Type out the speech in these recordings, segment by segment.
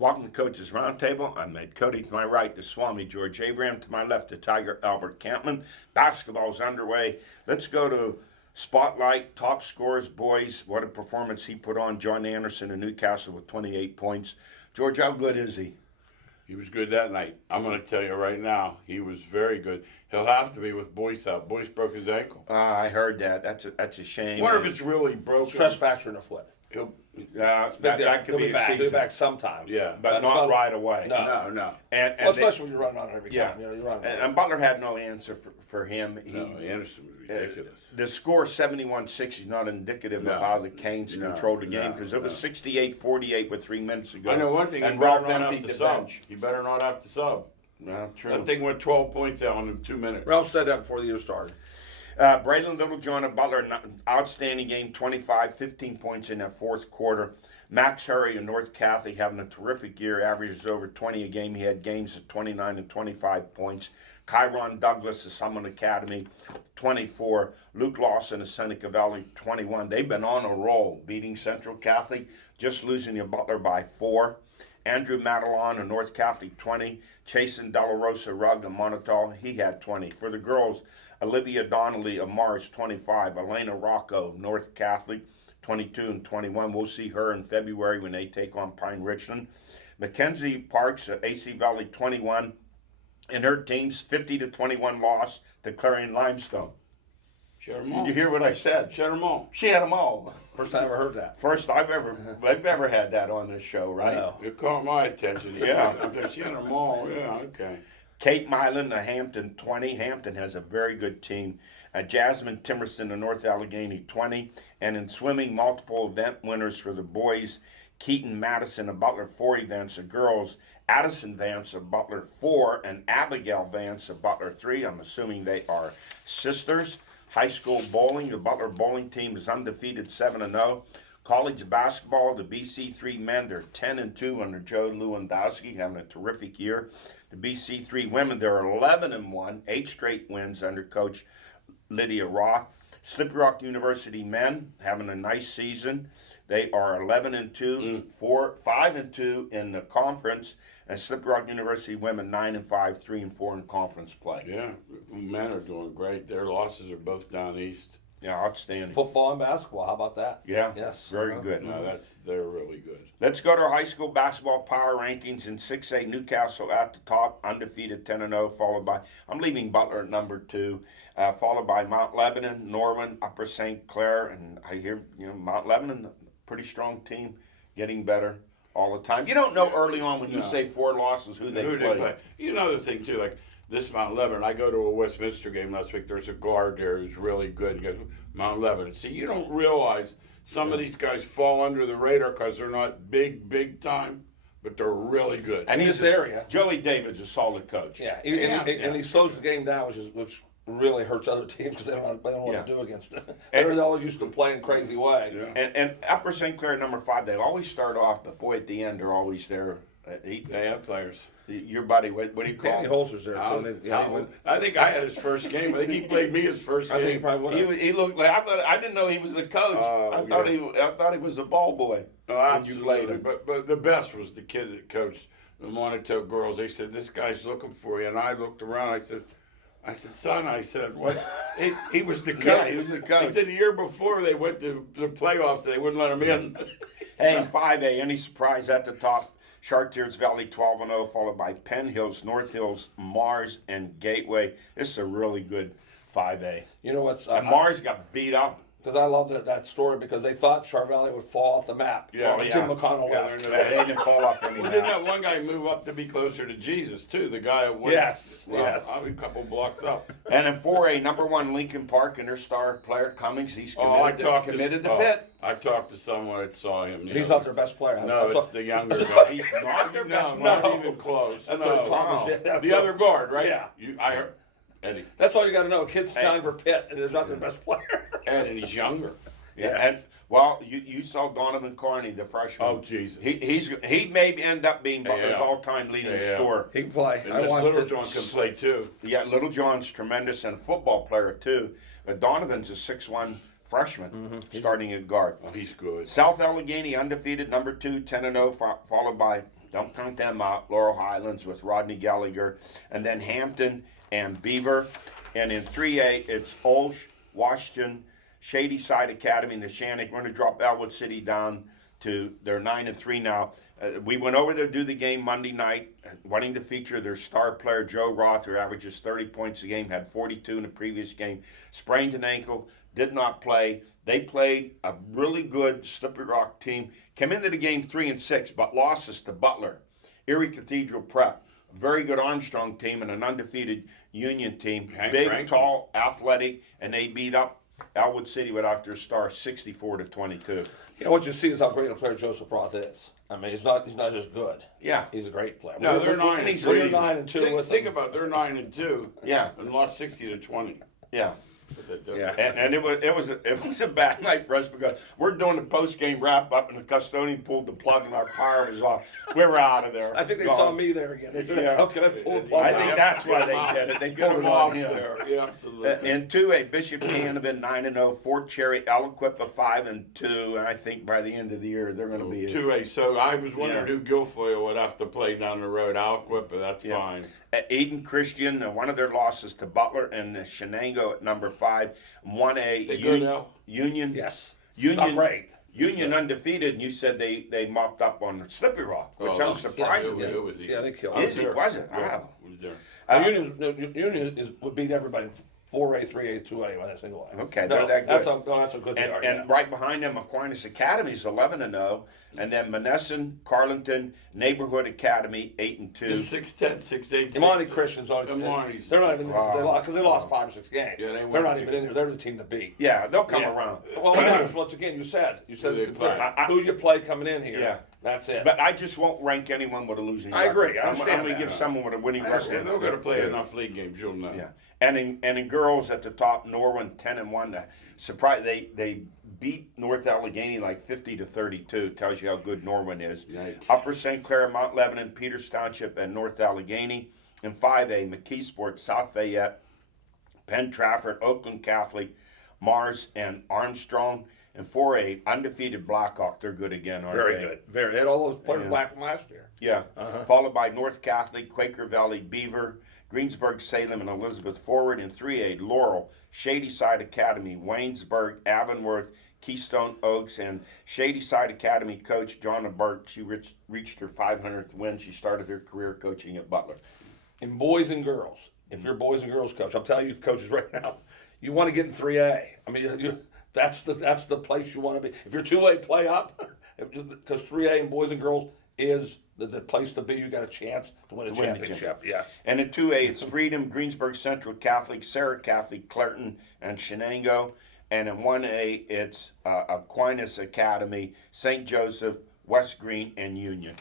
Welcome to Coach's Roundtable. I'm Ed Codi. To my right, the Swami George Abraham. To my left, the Tiger Albert Campman. Basketball's underway. Let's go to Spotlight, top scorers, boys. What a performance he put on. John Anderson in Newcastle with 28 points. George, how good is he? He was good that night. I'm going to tell you right now, he was very good. He'll have to be with Boyce out. Boyce broke his ankle. I heard that. That's a shame. I wonder if it's really broken. Stress fracture in the foot. That could be a season. He'll be back sometime. Yeah, but not right away. No. And especially when you're running on it every yeah. time. You run and Butler had no answer for him. Anderson was ridiculous. The score 71-6 is not indicative of how the Canes controlled the game because it was 68-48 with 3 minutes ago. I know one thing, and he better Ralph not emptied have to the sub. bench. He better not have to sub. No, true. That thing went 12 points out in 2 minutes. Ralph said that before the year started. Braylon Littlejohn of Butler, outstanding game, 15 points in that fourth quarter. Max Hurry of North Catholic having a terrific year, averages over 20 a game. He had games of 29 and 25 points. Kyron Douglas of Summit Academy, 24. Luke Lawson of Seneca Valley, 21. They've been on a roll, beating Central Catholic, just losing to Butler by 4. Andrew Madelon of North Catholic, 20. Chasen De La Rosa Rugg of Monotol, he had 20. For the girls, Olivia Donnelly of Mars, 25. Elena Rocco of North Catholic, 22 and 21. We'll see her in February when they take on Pine Richland. Mackenzie Parks of AC Valley, 21. And her team's 50-21 loss to Clarion Limestone. Shut them all. Did you hear what I said? Shut them all. She had them all. First time I ever heard that. First I've ever had that on this show, right? No. It caught my attention. Yeah. She had them all. Yeah, okay. Kate Milan of Hampton, 20. Hampton has a very good team. Jasmine Timerson of North Allegheny, 20. And in swimming, multiple event winners for the boys. Keaton Madison of Butler, 4 events. The girls, Addison Vance of Butler, 4. And Abigail Vance of Butler, 3. I'm assuming they are sisters. High school bowling, the Butler bowling team is undefeated, 7-0. College basketball, the BC3 men, they're 10-2 under Joe Lewandowski, having a terrific year. The BC3 women, they're 11-1, 8 straight wins under Coach Lydia Roth. Slippery Rock University men having a nice season. They are 11-2, 5-2 in the conference, and Slippery Rock University women 9-5, 3-4 in conference play. Yeah, men are doing great. Their losses are both down east. Yeah, outstanding. Football and basketball, how about that? Yeah, Yes. very good. No, they're really good. Let's go to our high school basketball power rankings. In 6A, Newcastle at the top, undefeated 10-0, followed by, I'm leaving Butler at number 2, followed by Mount Lebanon, Norman, Upper St. Clair, and I hear, Mount Lebanon, pretty strong team, getting better all the time. You don't know early on when you say 4 losses who they play. You know the thing, too, like this Mount Lebanon, I go to a Westminster game last week, there's a guard there who's really good. He goes, Mount Lebanon. See, you don't realize some of these guys fall under the radar because they're not big time, but they're really good. And In this area. Joey David's a solid coach. Yeah, and he slows the game down, which really hurts other teams because they don't know what to do against it. They're always used to playing crazy way. Yeah. And Upper St. Clair, number 5, they always start off, but boy, at the end, they're always there. They have players. Your buddy, what do you call Danny him? Holzer's there too. I think I had his first game. I think he played me his first game. I think he probably would have. He looked like I didn't know he was the coach. I thought he was a ball boy. Oh, when you played absolutely. him. But the best was the kid that coached the Monotone girls. They said, "This guy's looking for you." And I looked around. I said, son, what? He was the coach. Yeah, he was the coach. He said the year before they went to the playoffs, they wouldn't let him in. Hey, in 5A, any surprise at the top? Chartiers Valley 12-0, followed by Penn Hills, North Hills, Mars, and Gateway. This is a really good 5A. You know what's And Mars got beat up. because I love that story because they thought Char Valley would fall off the map. Yeah, when yeah. Tim McConnell Yeah, left. They didn't fall off any Well, didn't map. that one guy move up to be closer to Jesus, too? The guy that went Yes. a couple blocks up. And in 4A, number 1, Lincoln Park, and their star player Cummings, he's committed to Pitt. I talked to someone that saw him. He's not their best player. No, it's the younger guy. He's not their best not player. even close. That's no, what Thomas no. said. That's The what- other guard, right? Yeah. I heard Eddie. That's all you got to know. A kid's signed for Pitt, and he's not their best player. Ed, and he's younger. Yeah, and, you saw Donovan Carney, the freshman. Oh, Jesus. He may end up being Butler's Yeah. all-time leading Yeah. scorer. He can play. And I this watched little it. John can play, too. Yeah, Little John's tremendous and a football player too. But Donovan's a 6'1" freshman starting at guard. Oh, he's good. South Allegheny undefeated, number 2, 10-0, followed by Don't count them out. Laurel Highlands with Rodney Gallagher. And then Hampton and Beaver. And in 3A, it's Olsh, Washington, Shady Side Academy, and the Shannick. We're going to drop Elwood City down to they're 9-3 now. We went over there to do the game Monday night, wanting to feature their star player Joe Roth, who averages 30 points a game, had 42 in the previous game, sprained an ankle, did not play. They played a really good Slippery Rock team, came into the game 3-6, but losses to Butler, Erie Cathedral Prep, a very good Armstrong team, and an undefeated Union team. Big, Franklin. tall, athletic, and they beat up Elwood City without their star 64-22. You know, what you see is how great a player Joseph Roth is. I mean, he's not just good. Yeah. He's a great player. No, they're We're 9-3. We're 9-2 with Think them. about they're 9-2. Yeah. And lost 60-20. Yeah. Yeah. And it was a bad night for us because we're doing the post game wrap up and the custodian pulled the plug and our power was off. We were out of there. I think they Gone. saw me there again. They said, Yeah. "How can I pull the plug I out?" think that's why they did it. They Get pulled them it off on him. there. Yeah, absolutely. In 2A, Bishop Canevin 9-0, Fort Cherry, Aliquippa 5-2, and I think by the end of the year they're going to be 2A. So I was wondering Yeah. who Guilfoyle would have to play down the road. Alquip, but that's Yeah. fine. At Eden Christian, one of their losses to Butler and Shenango at number 5. 1A They go now? Union. Yes. Union. Not great. Union undefeated, and you said they mopped up on Slippery Rock, which Oh, I'm surprised. yeah, it was easy. Yeah, they killed I him. was Is it? there. Was it? Yeah, Wow. I was there. Union would beat everybody 4A, 3A, 2A on a single A. Okay, no, they're that good. That's a good they are, And yeah. right behind them, Aquinas Academy is 11-0, and then Monessen, Carlington, Neighborhood Academy 8-2. It's 6'10", 6'8". Imani Christian's on Imani's. They're not even in because they lost 5 or 6 games. Yeah, they are went not to- even in here. They're the team to beat. Yeah, they'll come Yeah. around. Well, what matters, once again, you said they play. who you play coming in here. Yeah. That's it. But I just won't rank anyone with a losing I record. agree. I understand I'm going to that. give someone with a winning record. They're going to play enough league games. You'll know. Yeah, and in girls at the top, Norwin 10-1. Surprise! They beat North Allegheny like 50-32. Tells you how good Norwin is. Yikes. Upper St. Clair, Mount Lebanon, Peters Township, and North Allegheny. In 5A, McKeesport, South Fayette, Penn Trafford, Oakland Catholic, Mars, and Armstrong. In 4A, undefeated Blackhawk. They're good again, aren't Very they? good. Very. They had all those players Yeah. back from last year. Yeah. Followed by North Catholic, Quaker Valley, Beaver, Greensburg, Salem, and Elizabeth Forward. In 3A, Laurel, Shady Side Academy, Waynesburg, Avonworth, Keystone Oaks, and Shady Side Academy coach Jonna Burke. She reached her 500th win. She started her career coaching at Butler. In boys and girls, if you're a boys and girls coach, I'm telling you, coaches right now, you want to get in 3A. I mean, that's the place you want to be. If you're 2A, play up, because 3A and boys and girls is the place to be. You got a chance to win a championship. Yes. And in 2A, it's Freedom, Greensburg Central Catholic, Sarah Catholic, Clerton, and Shenango. And in 1A, it's Aquinas Academy, St. Joseph, West Green, and Union.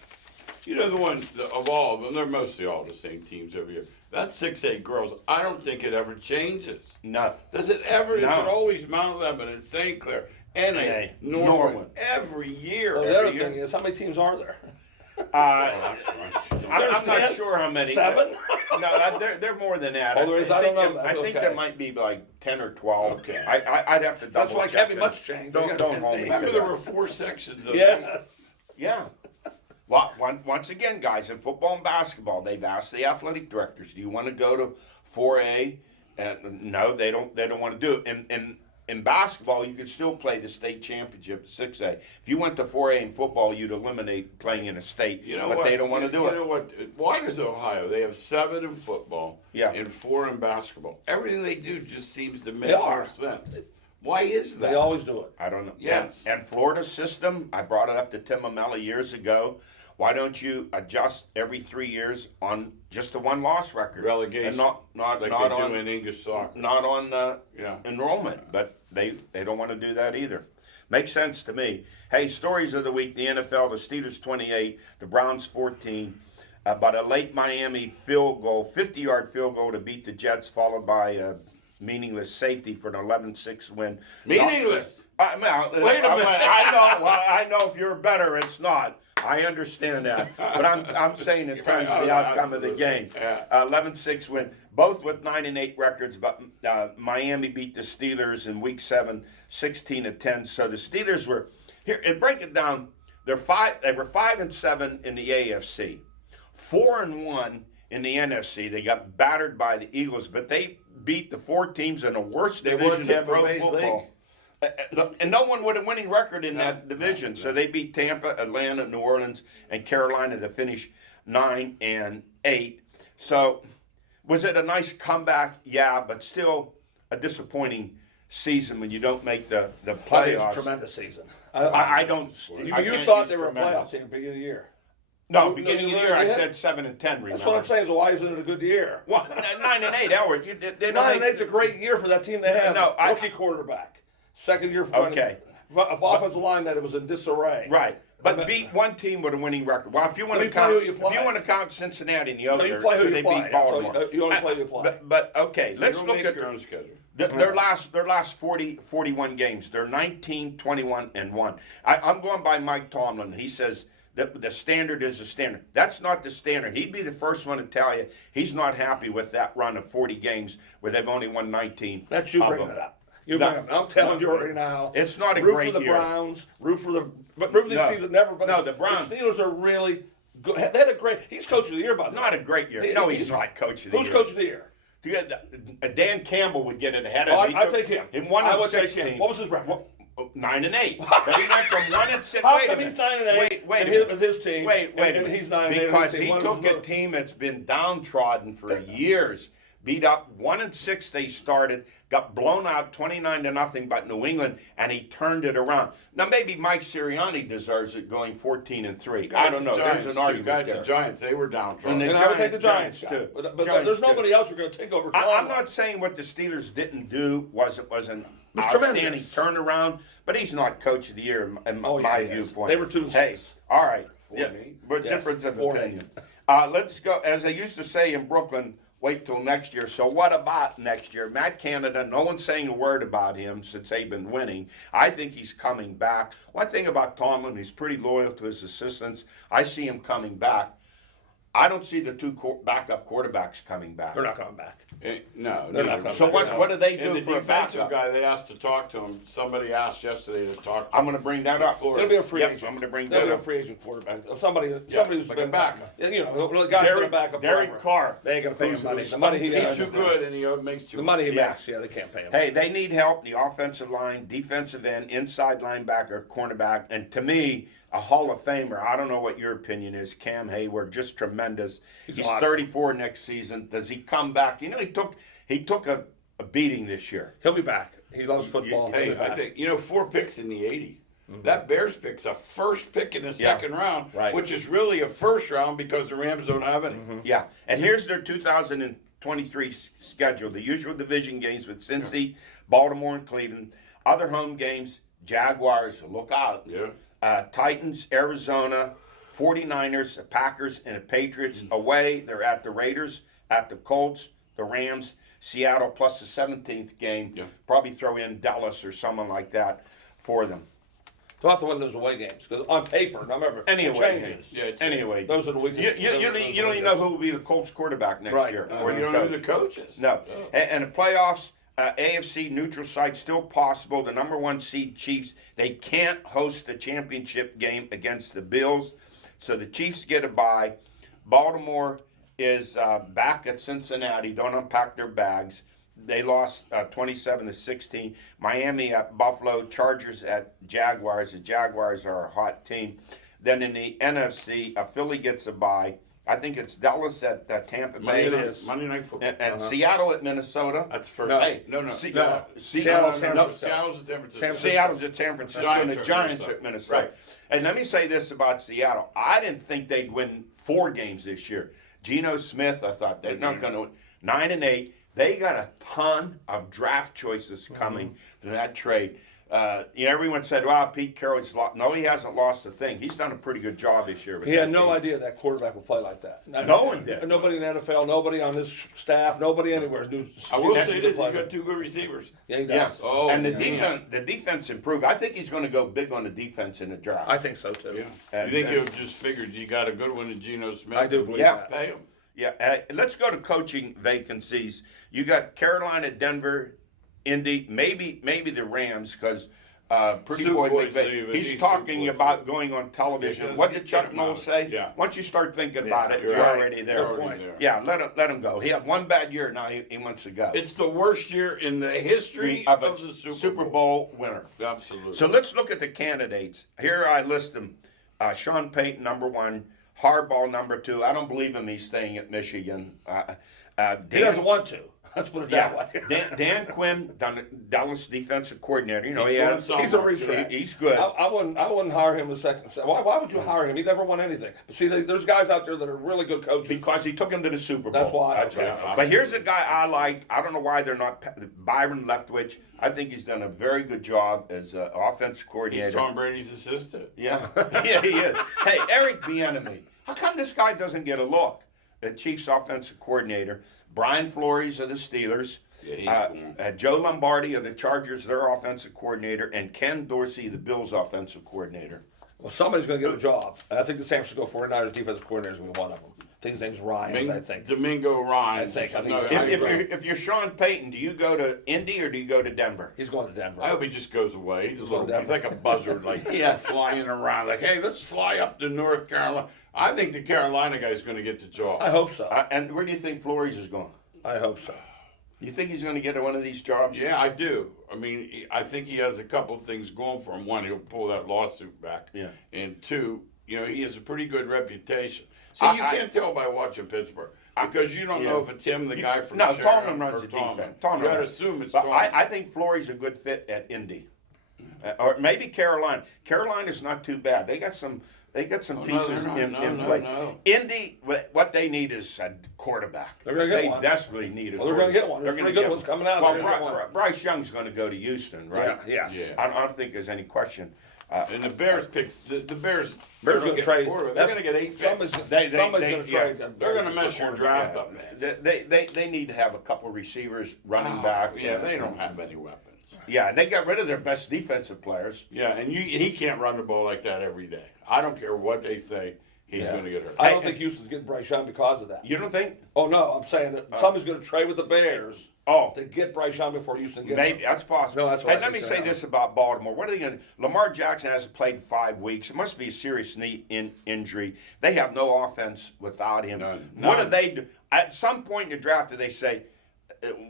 You know the ones of all of them. They're mostly all the same teams every year. That's 6A girls. I don't think it ever changes. No. Does it ever? No. Is it always Mount Lebanon, St. Clair, NA, Norman, every year? Well, the every other year. thing is, how many teams are there? I'm not Understand? sure how many. 7? No, they're more than that. Oh, there is? I don't know. I think Okay. there might be like 10 or 12. Okay. I'd have to double That's why it check can't be that. much change. They got Don't 10 hold me teams. to Remember, that. there were 4 sections of Yes. Yeah. Well, once again, guys, in football and basketball, they've asked the athletic directors, "Do you want to go to 4A?" And no, they don't want to do it. In basketball, you could still play the state championship at 6A. If you went to 4A in football, you'd eliminate playing in a state. You know but what? they don't want to do You it. know what? Why does Ohio? They have 7 in football, Yeah. and 4 in basketball. Everything they do just seems to make They more are. sense. Why is that? They always do it. I don't know. Yes. And Florida's system, I brought it up to Tim Amella years ago. Why don't you adjust every 3 years on just a one-loss record? Relegation. And not like not they on do in English soccer. not on Yeah. enrollment, but they don't want to do that either. Makes sense to me. Hey, stories of the week: the NFL, the Steelers 28, the Browns 14, but a late Miami field goal, 50-yard field goal to beat the Jets, followed by a meaningless safety for an 11-6 win. Meaningless? Wait a minute. I know if you're better, it's not. I understand that, but I'm saying in terms of the outcome of the game, 11-6 win, both with 9-8 records. But Miami beat the Steelers in Week 7, 16-10. So the Steelers were here. And break it down. They were 5-7 in the AFC, 4-1 in the NFC. They got battered by the Eagles, but they beat the 4 teams in the worst They were division of Tampa pro Bay's football. And no one with a winning record in that division. no. So they beat Tampa, Atlanta, New Orleans, and Carolina to finish 9-8. So was it a nice comeback? Yeah, but still a disappointing season when you don't make the I think it's a playoffs. tremendous season. I don't. You, I you can't thought use they were a tremendous. playoff team at the beginning of the year. No, No, beginning you of the year I really said did? 7 and 10. Remember? That's what I'm saying. So why isn't it a good year? Well, 9-8, Elwood. You did. 9-8's a great year for that team they have. No, rookie quarterback, second year. Okay. Offensive line that it was in disarray. Right. But beat one team with a winning record. Well, if you want No, to you play count, who you if play. you want to count Cincinnati and the other, you play who so you they play. beat That's all Baltimore. you only play who you play. But okay, let's You look make at your own schedule. their last 41 games. They're 19-21-1. I'm going by Mike Tomlin. He says that the standard is the standard. That's not the standard. He'd be the first one to tell you he's not happy with that run of 40 games where they've only won 19. That's you of bringing them. it up. You No. bring it up. I'm telling you right now. It's not a root great for the year. Browns. Root for the. But root for these No. teams that never. But No, the Browns. The Steelers are really good. They had a great. He's coach of the year, by the way. Not a great year. No, he's not coach of the Who's year. coach of the year? Dan Campbell would get it ahead of Oh, him. I take him. In 1 I and would take 16. him. What was his record? 9-8. But he went from 1 and 6. How Wait a come minute. he's 9-8? Wait a and minute. his team. Wait a and minute. he's 9-8. Because and his he team. took a team that's been downtrodden for years, beat up 1 and 6. They started, got blown out 29-0 by New England, and he turned it around. Now maybe Mike Sirianni deserves it, going 14-3. I don't know. Giants, There's an argument you got there. the Giants. They were downtrodden. And And I would take the Giants, Giants, too. But Giants, there's too. nobody else you're going to take over. I'm not saying what the Steelers didn't do was an was outstanding tremendous. turnaround, but he's not coach of the year in Oh, my yeah, he is. viewpoint. They were 2-6. Hey, all right. Yeah, 4-8. but Yes, difference of 4-8. opinion. Let's go. As they used to say in Brooklyn, wait till next year. So what about next year? Matt Canada, no one's saying a word about him since they've been winning. I think he's coming back. One thing about Tomlin, he's pretty loyal to his assistants. I see him coming back. I don't see the two backup quarterbacks coming back. They're not coming back. No, They're not neither. coming So back. what do they do And the for a defensive backup? guy, they asked to talk to him. Somebody asked yesterday to talk to I'm him. going to bring that up. Flores. It'll be a free Yep, agent. I'm gonna bring There'll that be a up. free agent quarterback. Somebody who's like a been backup. You know, the guy's been a backup Derek forever. Carr. They ain't gonna pay him money. The money he He's has. too good, and he makes too The much. money he Yeah. makes, they can't pay him. Hey, they need help. The offensive line, defensive end, inside linebacker, cornerback, and to me, a Hall of Famer. I don't know what your opinion is. Cam Hayward, just tremendous. He's awesome. 34 next season. Does he come back? You know, he took a beating this year. He'll be back. He loves football. He'll Hey, be back. I think 4 picks in the 80. That Bears pick's a first pick in the second round, Right. which is really a first round because the Rams don't have any. Yeah, and here's their 2023 schedule. The usual division games with Cincy, Baltimore, and Cleveland. Other home games, Jaguars, look out. Yeah. Titans, Arizona, 49ers, the Packers, and the Patriots. Away, they're at the Raiders, at the Colts, the Rams, Seattle, plus the 17th game. Yeah. Probably throw in Dallas or someone like that for them. They'll have to win those away games because on paper, now remember, Any it away changes. game. Yeah, it's- Anyway, Those are the weakest. you don't even know who will be the Colts quarterback next Right. year. Or you don't know who the coach is. No. Oh. And the playoffs, AFC neutral site still possible. The number 1 seed Chiefs, they can't host the championship game against the Bills. So the Chiefs get a bye. Baltimore is back at Cincinnati. Don't unpack their bags. They lost 27-16. Miami at Buffalo. Chargers at Jaguars. The Jaguars are a hot team. Then in the NFC, Philly gets a bye. I think it's Dallas at Tampa Bay. Monday night football. And Seattle at Minnesota. That's first. No. Hey, no. Seattle, Seattle's San Francisco. Seattle's at San Francisco. Seattle's at San Francisco, and the Giants are Giants at at Minnesota. Right. And let me say this about Seattle. I didn't think they'd win 4 games this year. Geno Smith, I thought they're not going to win. 9-8. They got a ton of draft choices coming to that trade. Everyone said, "Wow, Pete Carroll's lost." No, he hasn't lost a thing. He's done a pretty good job this year. With He had that no team. idea that quarterback would play like that. No one did. Nobody in the NFL, nobody on this staff, nobody anywhere knew. I will say Geno this: play. he's got 2 good receivers. Yeah, he Yes. does. Oh, and the yeah. defense improved. I think he's going to go big on the defense in the draft. I think so too. Yeah. And- You think he'll just figured you got a good one in Geno Smith? I do believe Yeah. that. Pay him. Yeah, let's go to coaching vacancies. You got Carolina, Denver, Indy, maybe the Rams because Pretty Soup Boy Boys McVeigh. leaving. He's These talking Soup Boys about leaving. going on television. Yeah, What did get Chuck him Noll out. say? Yeah. Once you start thinking about it, you're you're right. already there. You're already there. Yeah, let him go. He had one bad year. Now he wants to go. It's the worst year in the history of of a the Super Bowl winner. Absolutely. So let's look at the candidates. Here I list them. Sean Payton, number 1. Harbaugh, number 2. I don't believe him. He's staying at Michigan. He doesn't want to. Let's put it that way. Dan Quinn, Dallas defensive coordinator. You know, He's a retread. He's good. I wouldn't hire him a second. Why would you hire him? He never won anything. But see, there's guys out there that are really good coaches. Because he took him to the Super Bowl. That's why. That's right. Yeah, But here's a guy I like. I don't know why they're not Byron Leftwich. I think he's done a very good job as an offensive coordinator. He's Tom Brady's assistant. Yeah, yeah, he is. Hey, Eric Bieniemy. How come this guy doesn't get a look? The Chiefs offensive coordinator. Brian Flores of the Steelers. Yeah, Joe Lombardi of the Chargers, their offensive coordinator, and Ken Dorsey, the Bills' offensive coordinator. Well, somebody's going to get a job. And I think the San Francisco 49ers defensive coordinator is going to be one of them. I think his name's Ryan. I think. Domingo Ryan. I think If you're Sean Payton, do you go to Indy or do you go to Denver? He's going to Denver. I hope he just goes away. He's like a buzzard, like Yeah. flying around. Like, hey, let's fly up to North Carolina. I think the Carolina guy's going to get the job. I hope so. And where do you think Flores is going? I hope so. You think he's going to get one of these jobs? Yeah, I do. I mean, I think he has a couple things going for him. One, he'll pull that lawsuit back. Yeah. And two, he has a pretty good reputation. See, you can't tell by watching Pittsburgh because you don't know if it's him, the guy from No, Sheridan, Tomlin runs or the Tomlin. defense. Tomlin You got to runs. assume it's But Tomlin. I think Flores is a good fit at Indy. Or maybe Carolina. Carolina's not too bad. They got some pieces in play. No. Indy, what they need is a quarterback. They're gonna get they one. desperately need a Well, they're gonna get one. There's They're three gonna good get ones coming out. Well, They're gonna get one. Bryce Young's going to go to Houston, right? Yeah, yes. Yeah. I don't think there's any question. And the Bears picked the Bears. Bears going gonna to trade. They're going to get 8 picks. Somebody's going to trade. They're going to mess your draft up, man. They need to have a couple receivers, running back. Yeah, they don't have any weapons. Yeah, and they got rid of their best defensive players. Yeah, and he can't run the ball like that every day. I don't care what they say. He's going to get hurt. I don't think Houston's getting Bryce Young because of that. You don't think? Oh no, I'm saying that somebody's going to trade with the Bears. Oh. To get Bryce Young before Houston gets Maybe him. that's possible. No, that's what Hey, I let me think say so. this about Baltimore. What are they going to? Lamar Jackson hasn't played in 5 weeks. It must be a serious knee injury. They have no offense without him. None. What do they do? At some point in the draft, do they say,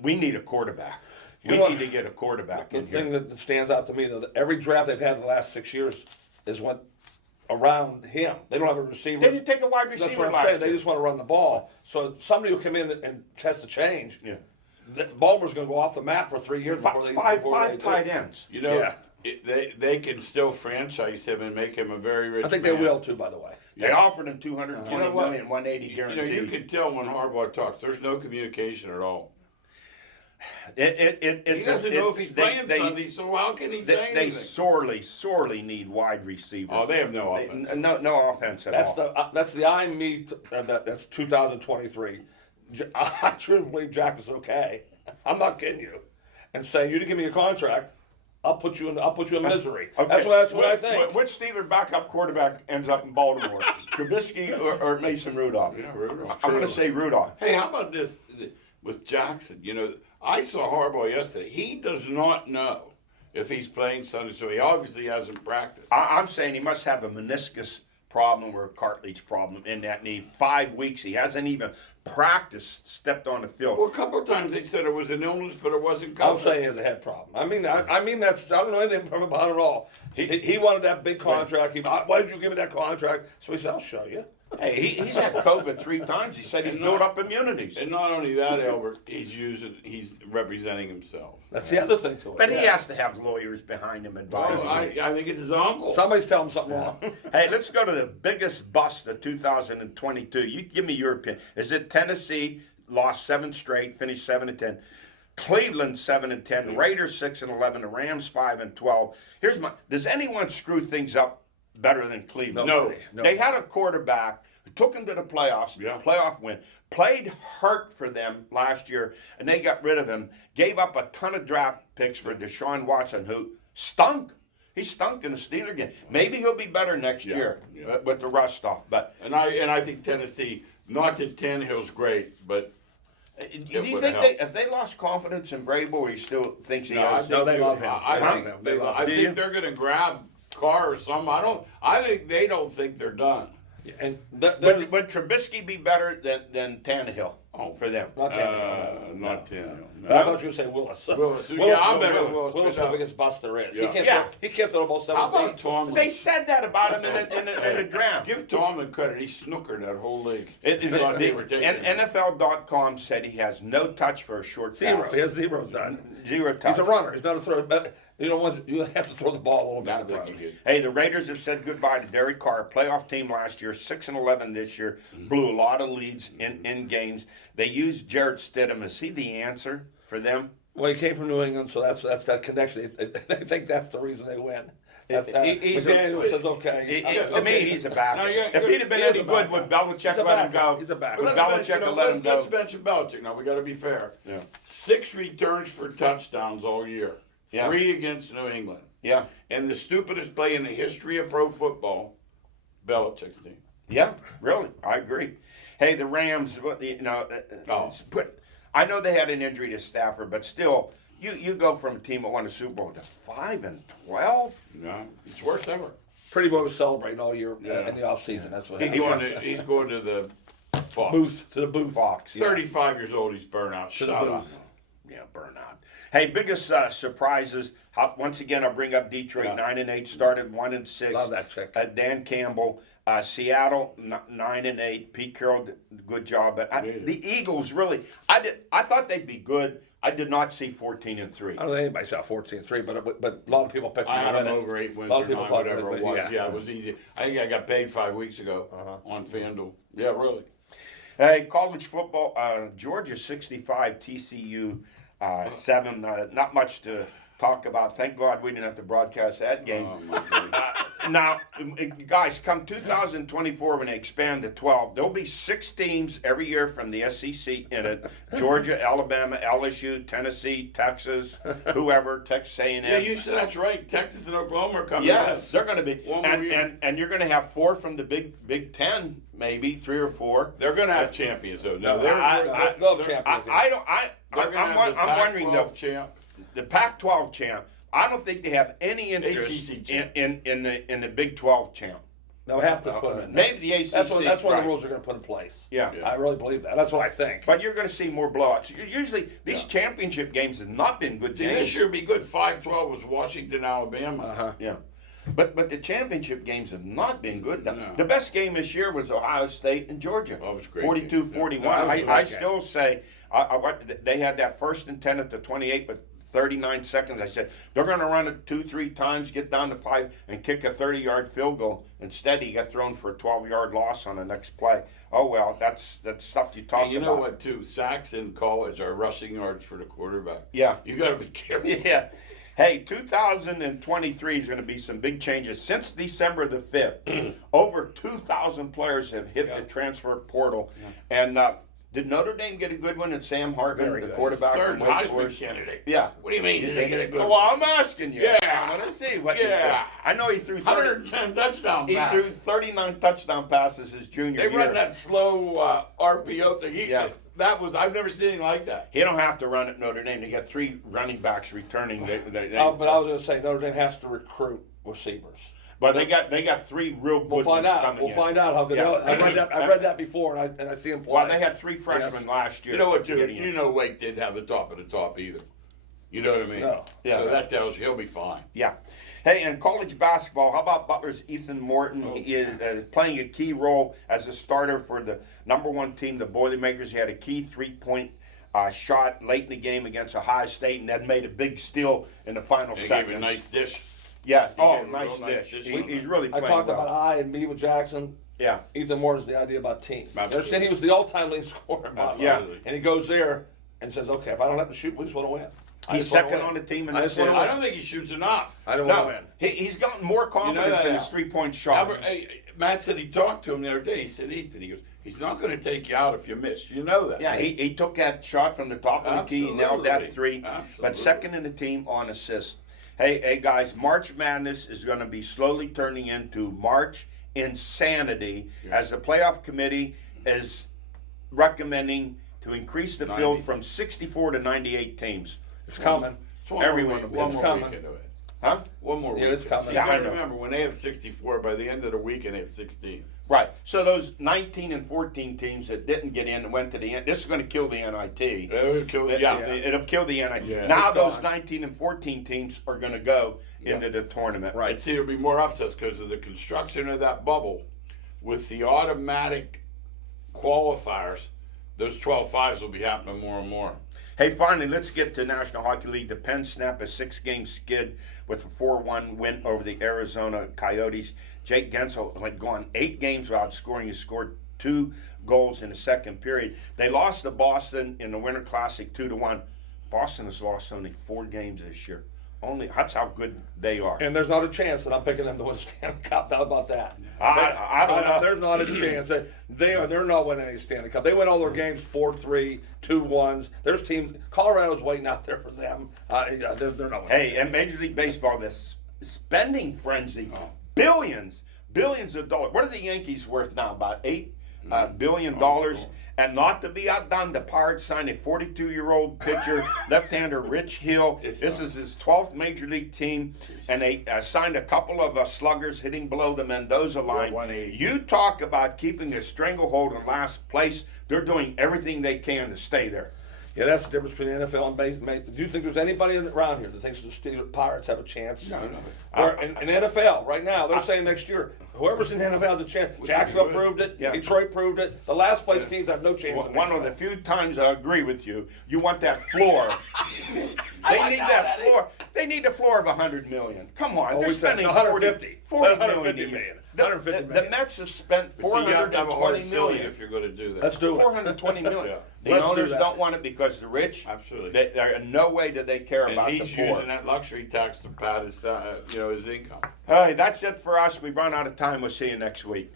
"We need a quarterback. We need to get a quarterback The in thing here"? that stands out to me, though, that every draft they've had in the last 6 years is went around him. They don't have a receiver. They didn't take a wide That's receiver what I'm last saying. year. They just want to run the ball. So somebody will come in and test the change. Yeah. Baltimore's going to go off the map for 3 years before they Five before they tight do. ends. Yeah. They can still franchise him and make him a very rich I think man. they will too, by the way. They offered him $220 You know what? million, 180 guaranteed. You can tell when Harbaugh talks. There's no communication at all. He doesn't know if he's playing Sunday, so how can he say They anything? sorely need wide receivers. Oh, they have no offense. No offense at all. That's the I meet. That's 2023. I truly believe Jack is okay. I'm not kidding you. And saying you to give me a contract, I'll put you in misery. Okay. That's what I think. Which Steeler backup quarterback ends up in Baltimore? Trubisky or Mason Rudolph? Yeah, Rudolph. I'm going to say Rudolph. Hey, how about this with Jackson? I saw Harbaugh yesterday. He does not know if he's playing Sunday, so he obviously hasn't practiced. I'm saying he must have a meniscus problem or a cartilage problem in that knee. 5 weeks. He hasn't even practiced, stepped on the field. Well, a couple of times they said it was an illness, but it wasn't I'm COVID. saying he has a head problem. I mean that's I don't know anything about it at all. He wanted that big contract. Why did you give me that contract? So he said, I'll show you. Hey, he's had COVID 3 times. He said he's built up immunities. And not only that, Albert, he's representing himself. That's the other thing to it. But he Yeah. has to have lawyers behind him advising him. I think it's his uncle. Somebody's telling him something wrong. Hey, let's go to the biggest bust of 2022. You give me your opinion. Is it Tennessee lost 7 straight, finished 7-10? Cleveland 7-10, Raiders 6-11, the Rams 5-12. Does anyone screw things up better than Cleveland? No. They had a quarterback who took them to the playoffs, playoff win, played hurt for them last year, and they got rid of him. Gave up a ton of draft picks for Deshaun Watson, who stunk. He stunk in the Steeler game. Maybe he'll be better next year with the rust off. But and I think Tennessee, not that Tannehill's great, but Do It you would've think helped. if they lost confidence in Vrabel, or he still thinks he No, I has? think they love him. I They love think him. They love I him. Do you? think they're going to grab Carr or something. I think they don't think they're done. And Would Trubisky be better than Tannehill for them? not Tannehill. Not Tannehill. But I thought you were saying Willis. Willis. Yeah, I'm better with Willis. Willis, Willis is but, the biggest bust there is. Yeah. He can't throw the ball 7 How about feet. Tomlin? They said that about him in the draft. Give Tomlin credit. He snookered that whole league. It, Thought they were taking him. NFL.com said he has no touch for a short Zero. pass. He has 0 done. Zero touch. He's a runner. He's not a thrower. But you have to throw the ball a little Now bit. in they the can front. get- Hey, the Raiders have said goodbye to Derek Carr, playoff team last year, 6-11 this year, blew a lot of leads in games. They used Jarrett Stidham. Is he the answer for them? Well, he came from New England, so that's that connection. I think that's the reason they win. That's, He's a- McDaniel says okay. To me, he's a backup. No, yeah, If he'd have been he is any a good, backup. would Belichick He's a let him backup. go? He's a backup. Would But Belichick let him go? let's mention Belichick now. We got to be fair. Yeah. 6 returns for touchdowns all year. Yeah. 3 against New England. Yeah. And the stupidest play in the history of pro football, Belichick's team. Yeah, really, I agree. Hey, the Rams, I know they had an injury to Stafford, but still, you go from a team that won a Super Bowl to 5-12. No, it's worst ever. Pretty boy was celebrating all year Yeah. in the offseason. That's what He happened. He's going to the Fox. Booth to the booth. Fox. Yeah. 35 years old. He's burnt out. To Shut the up. booth. Yeah, burnout. Hey, biggest surprises. Once again, I'll bring up Detroit. Yeah. 9-8 started 1-6. Love that chick. Dan Campbell. Seattle 9-8. Pete Carroll did a good job, but the Eagles really. I thought they'd be good. I did not see 14-3. I don't think anybody saw 14-3, but a lot of people picked I had them him to win it. over 8 wins A lot or of people 9, thought whatever it was. Yeah, it was easy. I think I got paid 5 weeks ago on FanDuel. Yeah, really. Hey, college football. Georgia 65, TCU 7. Not much to talk about. Thank God we didn't have to broadcast that game. Oh, my goodness. Now, guys, come 2024 when they expand to 12, there'll be 6 teams every year from the SEC in it. Georgia, Alabama, LSU, Tennessee, Texas, whoever, Texas A&M. Yeah, you said that's right. Texas and Oklahoma are coming. Yes, they're going to be. One more year. And you're going to have 4 from the Big Ten, maybe 3 or 4. They're going to have champions, though. No, They'll champions. I'm wondering though. Champ. The Pac-12 champ. I don't think they have any interest ACC champ. in the Big 12 champ. They'll have to put them in. Maybe the ACC. That's one of right. the rules they're going to put in place. Yeah. I really believe that. That's what I think. But you're going to see more blowouts. Usually, these championship games have not been good See, games. this year would be good. 5-12 was Washington, Alabama. Yeah. But the championship games have not been good. No. The best game this year was Ohio State and Georgia. Oh, it was a great 42-41. game. Yeah. I still say they had that 1st and 10 at the 28 with 39 seconds. I said they're going to run it 2-3 times, get down to 5, and kick a 30-yard field goal. Instead, he got thrown for a 12-yard loss on the next play. Oh well, that's stuff you talk Hey, you about. know what, too? Sacks in college are rushing yards for the quarterback. Yeah. You got to be careful. Yeah. Hey, 2023 is going to be some big changes. Since December the 5th, over 2,000 players have hit the transfer portal. And did Notre Dame get a good one? And Sam Hartman, Very the good. quarterback Third from Wake Heisman Forest? candidate. Yeah. What do you mean? Did they get a good Well, I'm asking you. Yeah. I want to see what you say. Yeah. I know he threw 30, 110 touchdown he threw passes. 39 touchdown passes his junior They year. run that slow RPO thing. Yeah. I've never seen anything like that. He don't have to run at Notre Dame. They got 3 running backs returning. But I was going to say Notre Dame has to recruit receivers. But they got 3 real good We'll find ones out. coming We'll in. find out how good. Yeah. I read that before, and I see him play. Well, they had 3 freshmen last year. You know what, dude? getting in. You know Wake didn't have the top of the top either. You know what I mean? No. Yeah. So that tells you he'll be fine. Yeah. Hey, in college basketball, how about Butler's Ethan Morton? He is playing a key role as a starter for the #1 team, the Boilermakers. He had a key 3-point shot late in the game against Ohio State, and then made a big steal in the final They gave seconds. you a nice dish. Yeah. He Oh, gave him a nice real nice dish. dish. He's really I playing talked well. about I and me with Jackson. Yeah. Ethan Morton's the idea about team. Absolutely. They're saying he was the all-time leading scorer. Yeah. And he goes there and says, "Okay, if I don't have to shoot, we just want to win." I He's just wanna second win. on the team in I just wanna assists. I don't think he shoots enough. I don't want to No, win. he's gotten more confidence that in his now. 3-point shot. Matt said he talked to him the other day. He said, Ethan, he goes, he's not going to take you out if you miss. You know that. Yeah, he took that shot from the top of the key, he nailed that Absolutely. 3, Absolutely. but second in the team on assists. Hey guys, March Madness is going to be slowly turning into March Insanity as the playoff committee is recommending to increase the 90. field from 64 to 98 teams. It's coming. It's one Everyone- more week, one it's more coming. weekend of it. Huh? One more Yeah, weekend. it's coming. See, Yeah, you I gotta know. remember, when they have 64, by the end of the weekend, they have 16. Right. So those 19 and 14 teams that didn't get in and went to the end, this is going to kill the NIT. It would kill, Yeah. It'll kill the NIT. Yeah. Now It's those gone. 19 and 14 teams are going to go into the tournament. Right. I'd see there'll be more upsets because of the construction of that bubble. With the automatic qualifiers, those 12-5s will be happening more and more. Hey, finally, let's get to National Hockey League. The Pens snap a 6-game skid with a 4-1 win over the Arizona Coyotes. Jake Gensel had gone 8 games without scoring. He scored 2 goals in the second period. They lost to Boston in the Winter Classic 2-1. Boston has lost only 4 games this year. That's how good they are. And there's not a chance that I'm picking them to win Stanley Cup. How about that? I don't know. There's not a chance that they're not winning any Stanley Cup. They win all their games 4-3, 2-1s. There's teams. Colorado's waiting out there for them. They're not winning. Hey, and Major League Baseball, this spending frenzy, billions of dollars. What are the Yankees worth now? About $8 billion. Sure. And not to be outdone, the Pirates signed a 42-year-old pitcher, left-hander Rich Hill. This is his 12th Major League team, and they signed a couple of sluggers hitting below the Mendoza line. 180. You talk about keeping a stranglehold in last place. They're doing everything they can to stay there. Yeah, that's the difference between the NFL and baseball. Do you think there's anybody around here that thinks the Steelers Pirates have a chance? No. Or in NFL right now, they're saying next year, whoever's in the NFL has a chance. Jacksonville proved it. Yeah. Detroit proved it. The last place teams have no chance. in One of the NFL. few times I agree with you. You want that floor. They need that floor. They need a floor of $100 million. Come on, Oh, they're we said spending 150. 40 150 million. million. The, 150 the million. Mets have spent So you have to have a hard $420 ceiling million. if you're going to do that. Let's do it. $420 million. Yeah. The Let's do owners that. don't want it because the rich. Absolutely. There in no way do they care And about the he's poor. using that luxury tax to pad his, his income. All right, that's it for us. We've run out of time. We'll see you next week.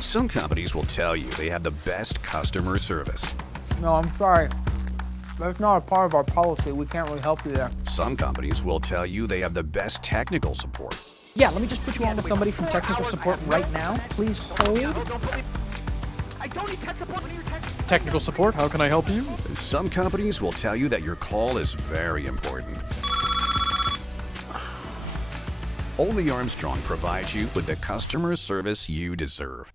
Some companies will tell you they have the best customer service. No, I'm sorry. That's not a part of our policy. We can't really help you there. Some companies will tell you they have the best technical support. Yeah, let me just put you on with somebody from technical support right now. Please hold. Technical support, how can I help you? And some companies will tell you that your call is very important. Only Armstrong provides you with the customer service you deserve.